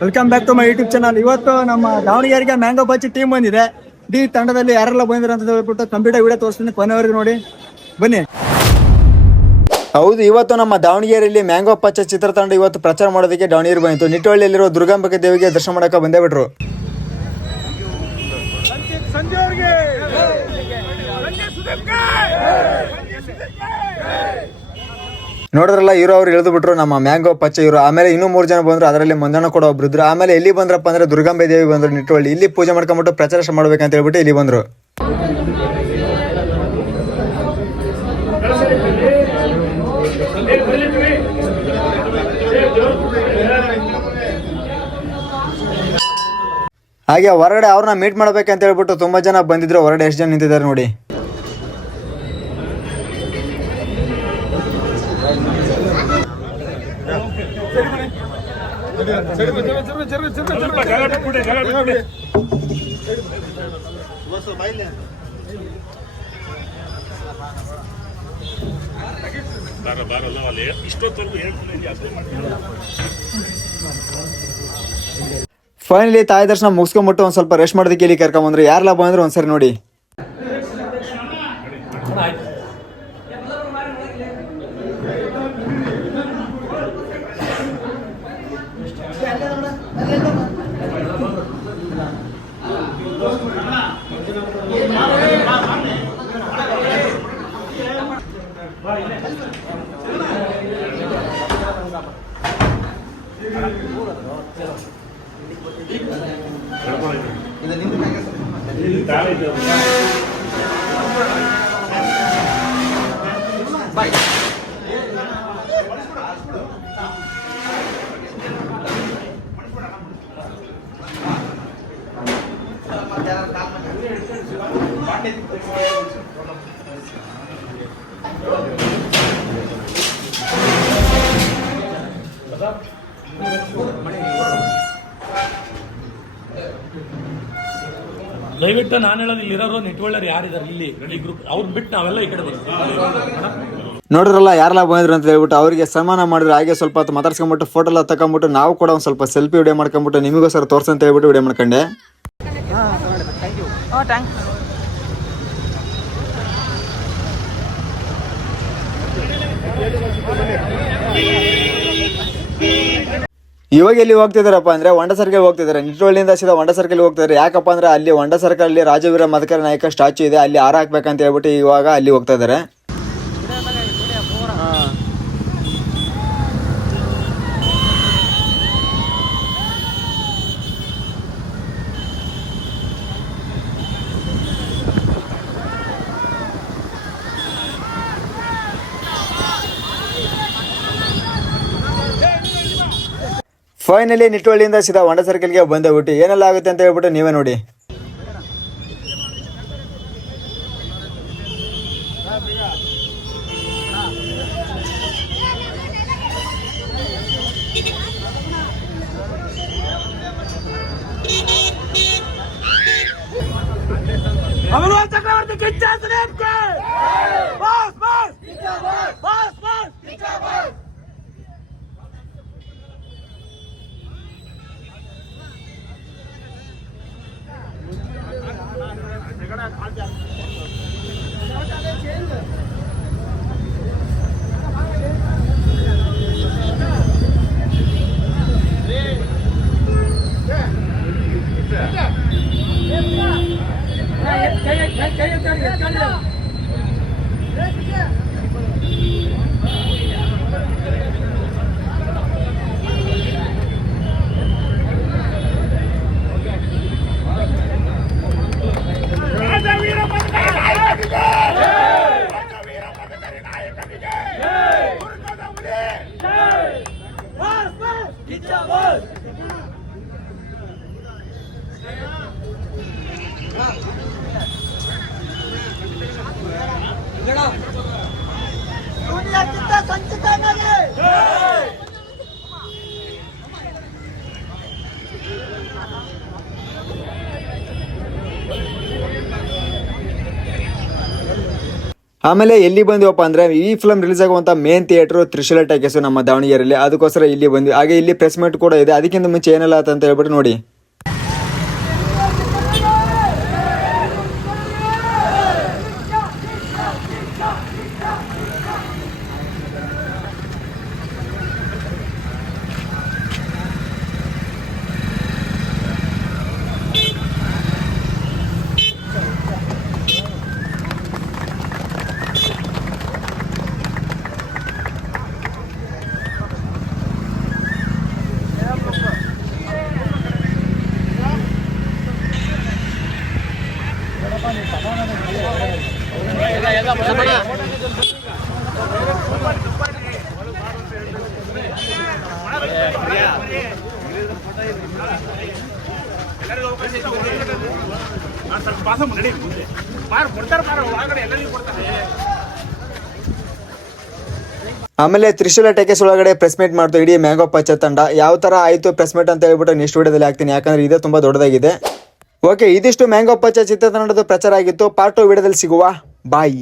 Welcome back to my YouTube channel. ಇವತ್ತು ನಮ್ಮ ದಾವಣಗೆರೆಗೆ ಮ್ಯಾಂಗೋ ಬಚ್ಚಿ ಟೀಮ್ ಬಂದಿದೆ. ಡಿ ತಂಡದಲ್ಲಿ ಯಾರೆಲ್ಲ ಬಂದಿರ ಅಂತ ಹೇಳ್ಬಿಟ್ಟು ಕಂಪ್ಯೂಟರ್ ವಿಡಿಯೋ ತೋರಿಸ್ತೀನಿ, ಕೊನೆವರೆಗೂ ನೋಡಿ ಬನ್ನಿ. ಹೌದು, ಇವತ್ತು ನಮ್ಮ ದಾವಣಗೆರೆಯಲ್ಲಿ ಮ್ಯಾಂಗೋ ಪಚ್ಚ ಚಿತ್ರತಂಡ ಇವತ್ತು ಪ್ರಚಾರ ಮಾಡೋದಕ್ಕೆ ದಾವಣಗೆರೆ ಬಂದಿತ್ತು. ನಿಟ್ಟಳ್ಳಿಯಲ್ಲಿರುವ ದುರ್ಗಾಂಬಿಕೆ ದೇವಿಗೆ ದರ್ಶನ ಮಾಡಕ್ಕೆ ಬಂದೇ ಬಿಟ್ರು. ನೋಡಿದ್ರಲ್ಲ, ಹೀರೋ ಅವ್ರು ಇಳಿದು ಬಿಟ್ರು ನಮ್ಮ ಮ್ಯಾಂಗೋ ಪಚ್ಚ ಹೀರೋ. ಆಮೇಲೆ ಇನ್ನೂ 3 ಜನ ಬಂದ್ರು, ಅದರಲ್ಲಿ ಮಂಜಣ್ಣ ಕೂಡ ಒಬ್ರು ಇದ್ರು. ಆಮೇಲೆ ಎಲ್ಲಿ ಬಂದ್ರಪ್ಪ ಅಂದ್ರೆ ದುರ್ಗಾಂಬೆ ದೇವಿ ಬಂದ್ರು ನಿಟ್ಟಳ್ಳಿ. ಇಲ್ಲಿ ಪೂಜೆ ಮಾಡ್ಕೊಂಡ್ಬಿಟ್ಟು ಪ್ರಚಾರ ಮಾಡ್ಬೇಕಂತ ಹೇಳ್ಬಿಟ್ಟು ಇಲ್ಲಿ ಬಂದ್ರು. ಹಾಗೆ ಹೊರಗಡೆ ಅವ್ರನ್ನ ಮೀಟ್ ಮಾಡ್ಬೇಕಂತ ಹೇಳ್ಬಿಟ್ಟು ತುಂಬಾ ಜನ ಬಂದಿದ್ರು. ಹೊರಗಡೆ ಎಷ್ಟು ಜನ ನಿಂತಿದ್ದಾರೆ ನೋಡಿ. ಫೈನಲಿ ತಾಯಿ ದರ್ಶನ ಮುಗಿಸ್ಕೊಂಡ್ಬಿಟ್ಟು ಒಂದ್ ಸ್ವಲ್ಪ ರೆಸ್ಟ್ ಮಾಡೋದಕ್ಕೆ ಇಲ್ಲಿ ಕರ್ಕೊಂಬಂದ್ರು. ಯಾರೆಲ್ಲ ಬಂದ್ರು ಒಂದ್ಸರಿ ನೋಡಿ. ದಯವಿಟ್ಟು ನಾನು ಹೇಳೋದು, ಇಲ್ಲಿರೋರು ನಿಟ್ವಳ್ಳರು ಯಾರಿದ್ದಾರೆ ಇಲ್ಲಿ ಈ ಗ್ರೂಪ್ ಅವ್ರು ಬಿಟ್ಟು ನಾವೆಲ್ಲ ಈ ಕಡೆ ಬರ್ತೀವಿ. ನೋಡ್ರಲ್ಲ ಯಾರೆಲ್ಲ ಬಂದ್ರು ಅಂತ ಹೇಳ್ಬಿಟ್ಟು ಅವರಿಗೆ ಸನ್ಮಾನ ಮಾಡಿದ್ರು. ಹಾಗೆ ಸ್ವಲ್ಪ ಹೊತ್ತು ಮಾತಾಡ್ಸ್ಕೊಂಡ್ಬಿಟ್ಟು ಫೋಟೋ ಎಲ್ಲ ತಗೊಂಡ್ಬಿಟ್ಟು ನಾವು ಕೂಡ ಒಂದು ಸ್ವಲ್ಪ ಸೆಲ್ಫಿ ವಿಡಿಯೋ ಮಾಡ್ಕೊಂಡ್ಬಿಟ್ಟು ನಿಮಗೋಸ್ಕರ ತೋರ್ಸಂತ ಹೇಳ್ಬಿಟ್ಟು ವಿಡಿಯೋ ಮಾಡ್ಕೊಂಡೆ. ಇವಾಗ ಎಲ್ಲಿ ಹೋಗ್ತಿದಾರಪ್ಪ ಅಂದ್ರೆ ಹೊಂಡ ಸರ್ಕಲ್ ಹೋಗ್ತಿದ್ದಾರೆ. ನಿಟ್ಟಳ್ಳಿಯಿಂದ ಸೀದಾ ಹೊಂಡ ಸರ್ಕಲ್ ಹೋಗ್ತಿದ್ದಾರೆ. ಯಾಕಪ್ಪ ಅಂದ್ರೆ ಅಲ್ಲಿ ಹೊಂಡ ಸರ್ಕಲ್ ಅಲ್ಲಿ ರಾಜವೀರ ಮದಕರಿ ನಾಯಕ ಸ್ಟ್ಯಾಚು ಇದೆ, ಅಲ್ಲಿ ಹಾರ ಹಾಕ್ಬೇಕಂತ ಹೇಳ್ಬಿಟ್ಟು ಇವಾಗ ಅಲ್ಲಿ ಹೋಗ್ತಾ ಇದಾರೆ. ಫೈನಲಿ ನಿಟ್ಟಳ್ಳಿಯಿಂದ ಸೀದಾ ಹೊಂಡ ಸರ್ಕಲ್ಗೆ ಬಂದೇಬಿಟ್ಟು ಏನೆಲ್ಲ ಆಗುತ್ತೆ ಅಂತ ಹೇಳ್ಬಿಟ್ಟು ನೀವೇ ನೋಡಿ. ಆಮೇಲೆ ಎಲ್ಲಿ ಬಂದಿವಪ್ಪ ಅಂದ್ರೆ ಈ ಫಿಲ್ಮ್ ರಿಲೀಸ್ ಆಗುವಂತ ಮೇನ್ ಥಿಯೇಟರ್ ತ್ರಿಶೂಲ ಟಾಕೀಸ್ ನಮ್ಮ ದಾವಣಗೆರೆಯಲ್ಲಿ, ಅದಕ್ಕೋಸ್ಕರ ಇಲ್ಲಿ ಬಂದ್ವಿ. ಹಾಗೆ ಇಲ್ಲಿ ಪ್ರೆಸ್ ಮೀಟ್ ಕೂಡ ಇದೆ, ಅದಕ್ಕಿಂತ ಮುಂಚೆ ಏನೆಲ್ಲ ಆತ ಅಂತ ಹೇಳ್ಬಿಟ್ಟು ನೋಡಿ. ಆಮೇಲೆ ತ್ರಿಶೂಲ ಟಾಕೀಸ್ ಒಳಗಡೆ ಪ್ರೆಸ್ ಮೀಟ್ ಮಾಡ್ತು ಇಡೀ ಮ್ಯಾಂಗೋ ಪಚ್ಚ ತಂಡ. ಯಾವ ತರ ಆಯ್ತು ಪ್ರೆಸ್ ಮೀಟ್ ಅಂತ ಹೇಳ್ಬಿಟ್ಟು ನೆಕ್ಸ್ಟ್ ವಿಡಿಯೋದಲ್ಲಿ ಹಾಕ್ತೀನಿ, ಯಾಕಂದ್ರೆ ಇದೇ ತುಂಬಾ ದೊಡ್ಡದಾಗಿದೆ. ಓಕೆ, ಇದಿಷ್ಟು ಮ್ಯಾಂಗೋ ಪಚ್ಚ ಚಿತ್ರತಂಡದ ಪ್ರಚಾರ ಆಗಿತ್ತು. ಪಾರ್ಟ್ 2 ವಿಡಿಯೋದಲ್ಲಿ ಸಿಗುವ. ಬಾಯ್.